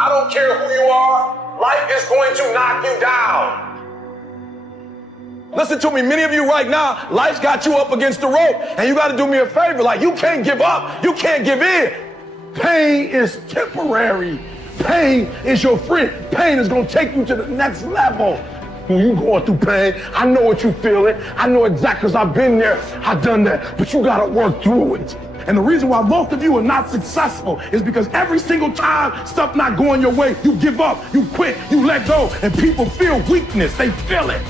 I don't care who you are, life is going to knock you down. Listen to me, many of you right now, life's got you up against the rope, and you got to do me a favor. Like, you can't give up, you can't give in. Pain is temporary. Pain is your friend. Pain is going to take you to the next level. When you going through pain, I know what you feeling. I know exactly, because I've been there, I've done that, but you got to work through it. And the reason why most of you are not successful is because every single time stuff not going your way, you give up, you quit, you let go, and people feel weakness. They feel it.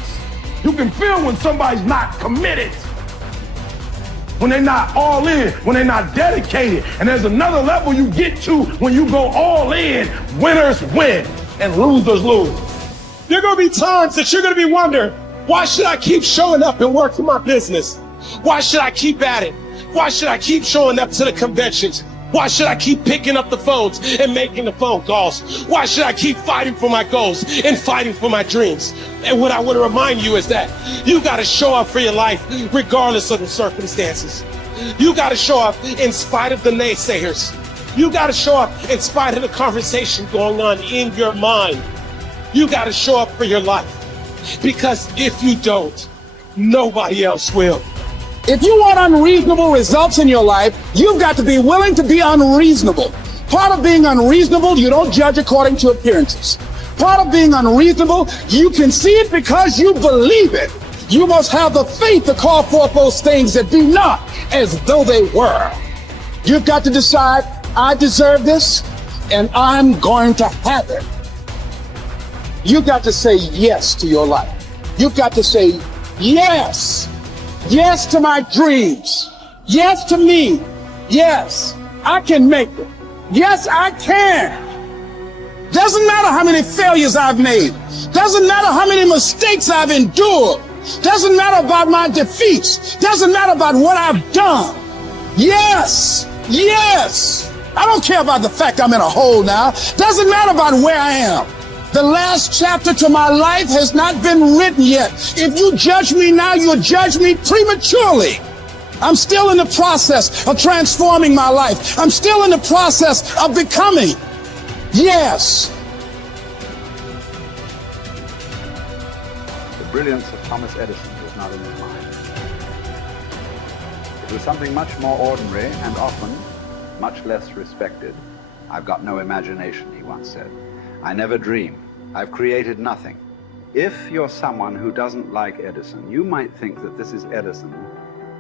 You can feel when somebody's not committed, when they're not all in, when they're not dedicated. And there's another level you get to when you go all in. Winners win and losers lose. There are going to be times that you're going to be wondering, why should I keep showing up and working my business? Why should I keep at it? Why should I keep showing up to the conventions? Why should I keep picking up the phones and making the phone calls? Why should I keep fighting for my goals and fighting for my dreams? And what I want to remind you is that you got to show up for your life regardless of the circumstances. You got to show up in spite of the naysayers. You got to show up in spite of the conversation going on in your mind. You got to show up for your life, because if you don't, nobody else will. If you want unreasonable results in your life, you've got to be willing to be unreasonable. Part of being unreasonable, you don't judge according to appearances. Part of being unreasonable, you can see it because you believe it. You must have the faith to call forth those things that be not as though they were. You've got to decide, I deserve this, and I'm going to have it. You've got to say yes to your life. You've got to say yes. Yes to my dreams. Yes to me. Yes, I can make it. Yes, I can. Doesn't matter how many failures I've made. Doesn't matter how many mistakes I've endured. Doesn't matter about my defeats. Doesn't matter about what I've done. Yes, yes. I don't care about the fact I'm in a hole now. Doesn't matter about where I am. The last chapter to my life has not been written yet. If you judge me now, you'll judge me prematurely. I'm still in the process of transforming my life. I'm still in the process of becoming. Yes. The brilliance of Thomas Edison was not in his mind. It was something much more ordinary and often much less respected. I've got no imagination, he once said. I never dream. I've created nothing. If you're someone who doesn't like Edison, you might think that this is Edison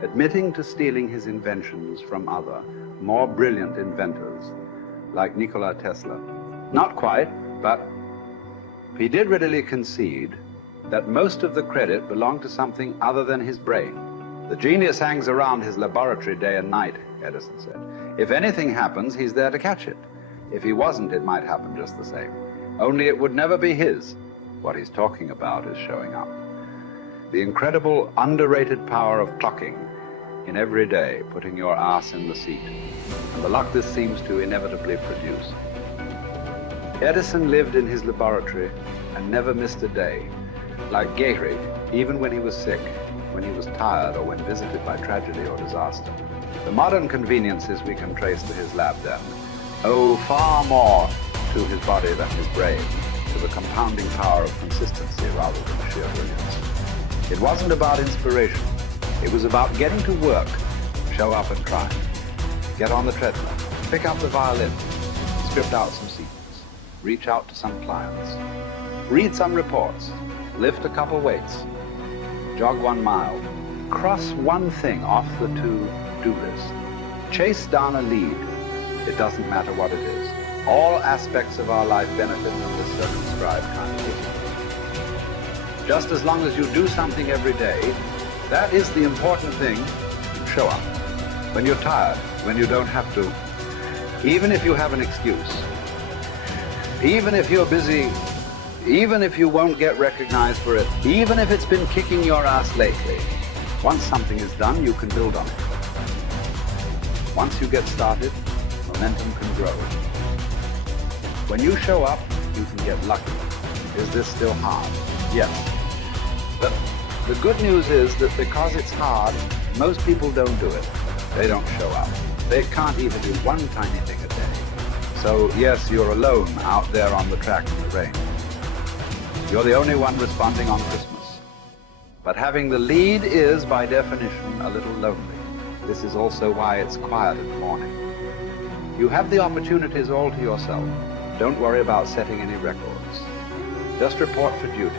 admitting to stealing his inventions from other, more brilliant inventors, like Nikola Tesla. Not quite, but he did readily concede that most of the credit belonged to something other than his brain. The genius hangs around his laboratory day and night, Edison said. If anything happens, he's there to catch it. If he wasn't, it might happen just the same. Only it would never be his. What he's talking about is showing up. The incredible, underrated power of clocking in every day, putting your ass in the seat, and the luck this seems to inevitably produce. Edison lived in his laboratory and never missed a day. Like Gehrig, even when he was sick, when he was tired, or when visited by tragedy or disaster. The modern conveniences we can trace to his lab then owe far more to his body than his brain, to the compounding power of consistency rather than sheer brilliance. It wasn't about inspiration. It was about getting to work, show up and try. Get on the treadmill, pick up the violin, script out some sequence, reach out to some clients, read some reports, lift a couple weights, jog 1 mile, cross one thing off the to-do list, chase down a lead. It doesn't matter what it is. All aspects of our life benefit from this circumscribed kind of thinking. Just as long as you do something every day, that is the important thing. Show up. When you're tired, when you don't have to, even if you have an excuse, even if you're busy, even if you won't get recognized for it, even if it's been kicking your ass lately, once something is done, you can build on it. Once you get started, momentum can grow. When you show up, you can get lucky. Is this still hard? Yes. But the good news is that because it's hard, most people don't do it. They don't show up. They can't even do one tiny thing a day. So So yes, you're alone out there on the track in the rain. You're the only one responding on Christmas. But having the lead is, by definition, a little lonely. This is also why it's quiet in the morning. You have the opportunities all to yourself. Don't worry about setting any records. Just report for duty.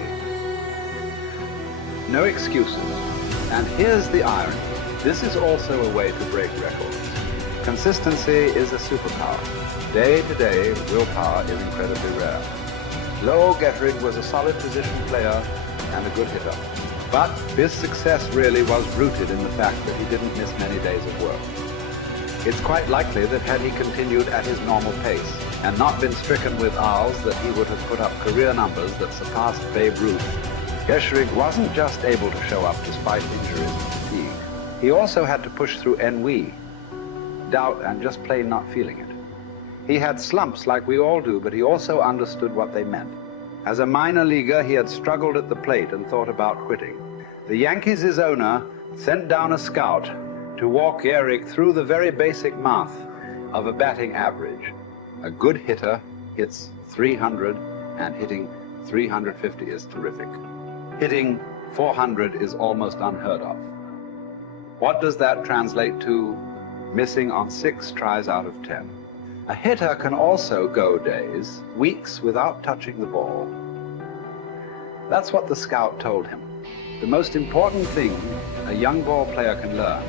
No excuses. And here's the irony. This is also a way to break records. Consistency is a superpower. Day to day, willpower is incredibly rare. Lowell Gettrig was a solid position player and a good hitter. But his success really was rooted in the fact that he didn't miss many days of work. It's quite likely that had he continued at his normal pace and not been stricken with R's, that he would have put up career numbers that surpassed Babe Ruth. Gettrig wasn't just able to show up despite injuries and fatigue. He also had to push through ennui, doubt, and just plain not feeling it. He had slumps like we all do, but he also understood what they meant. As a minor leaguer, he had struggled at the plate and thought about quitting. The Yankees' owner sent down a scout to walk Gehrig through the very basic math of a batting average. A good hitter hits 300, and hitting 350 is terrific. Hitting 400 is almost unheard of. What does that translate to? Missing on 6 tries out of 10. A hitter can also go days, weeks without touching the ball. That's what the scout told him. The most important thing a young ball player can learn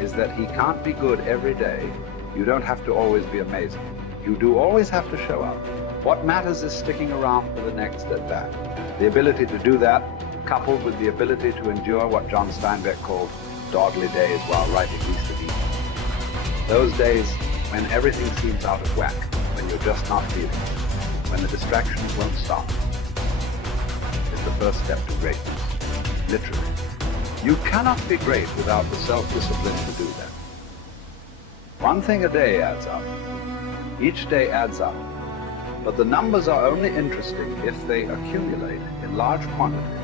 is that he can't be good every day. You don't have to always be amazing. You do always have to show up. What matters is sticking around for the next at bat. The ability to do that, coupled with the ability to endure what John Steinbeck called dogly days while writing East of Eden. Those days when everything seems out of whack, when you're just not feeling it, when the distractions won't stop, is the first step to greatness, literally. You cannot be great without the self-discipline to do that. One thing a day adds up. Each day adds up. But the numbers are only interesting if they accumulate in large quantities.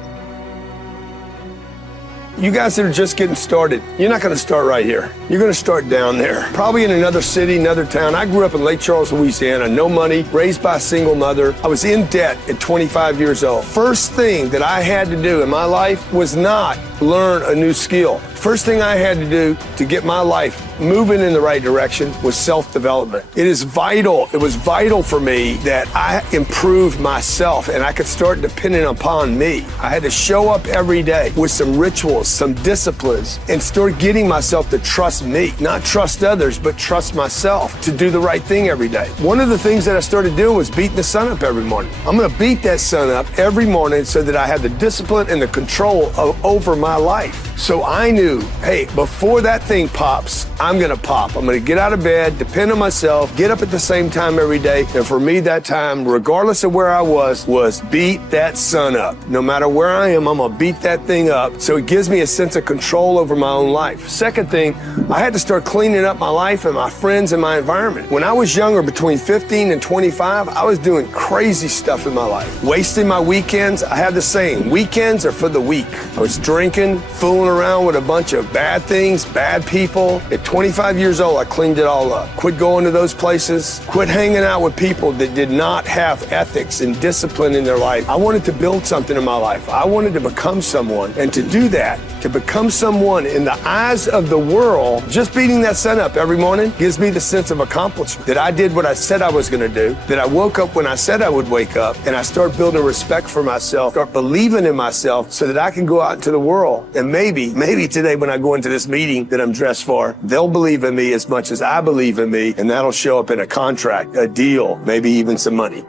You guys that are just getting started, you're not going to start right here. You're going to start down there, probably in another city, another town. I grew up in Lake Charles, Louisiana, no money, raised by a single mother. I was in debt at 25 years old. First thing that I had to do in my life was not learn a new skill. First thing I had to do to get my life moving in the right direction was self-development. It is vital. It was vital for me that I improved myself and I could start depending upon me. I had to show up every day with some rituals, some disciplines, and start getting myself to trust me, not trust others, but trust myself to do the right thing every day. One of the things that I started doing was beating the sun up every morning. I'm going to beat that sun up every morning so that I have the discipline and the control over my life. So I knew, hey, before that thing pops, I'm going to pop. I'm going to get out of bed, depend on myself, get up at the same time every day. And for me, that time, regardless of where I was beat that sun up. No matter where I am, I'm going to beat that thing up. So it gives me a sense of control over my own life. Second thing, I had to start cleaning up my life and my friends and my environment. When I was younger, between 15 and 25, I was doing crazy stuff in my life. Wasting my weekends. I have the saying, weekends are for the weak. I was drinking, fooling around with a bunch of bad things, bad people. At 25 years old, I cleaned it all up. Quit going to those places. Quit hanging out with people that did not have ethics and discipline in their life. I wanted to build something in my life. I wanted to become someone. And to do that, to become someone in the eyes of the world, just beating that sun up every morning gives me the sense of accomplishment that I did what I said I was going to do, that I woke up when I said I would wake up, and I start building respect for myself, start believing in myself so that I can go out into the world. And maybe today when I go into this meeting that I'm dressed for, they'll believe in me as much as I believe in me, and that'll show up in a contract, a deal, maybe even some money.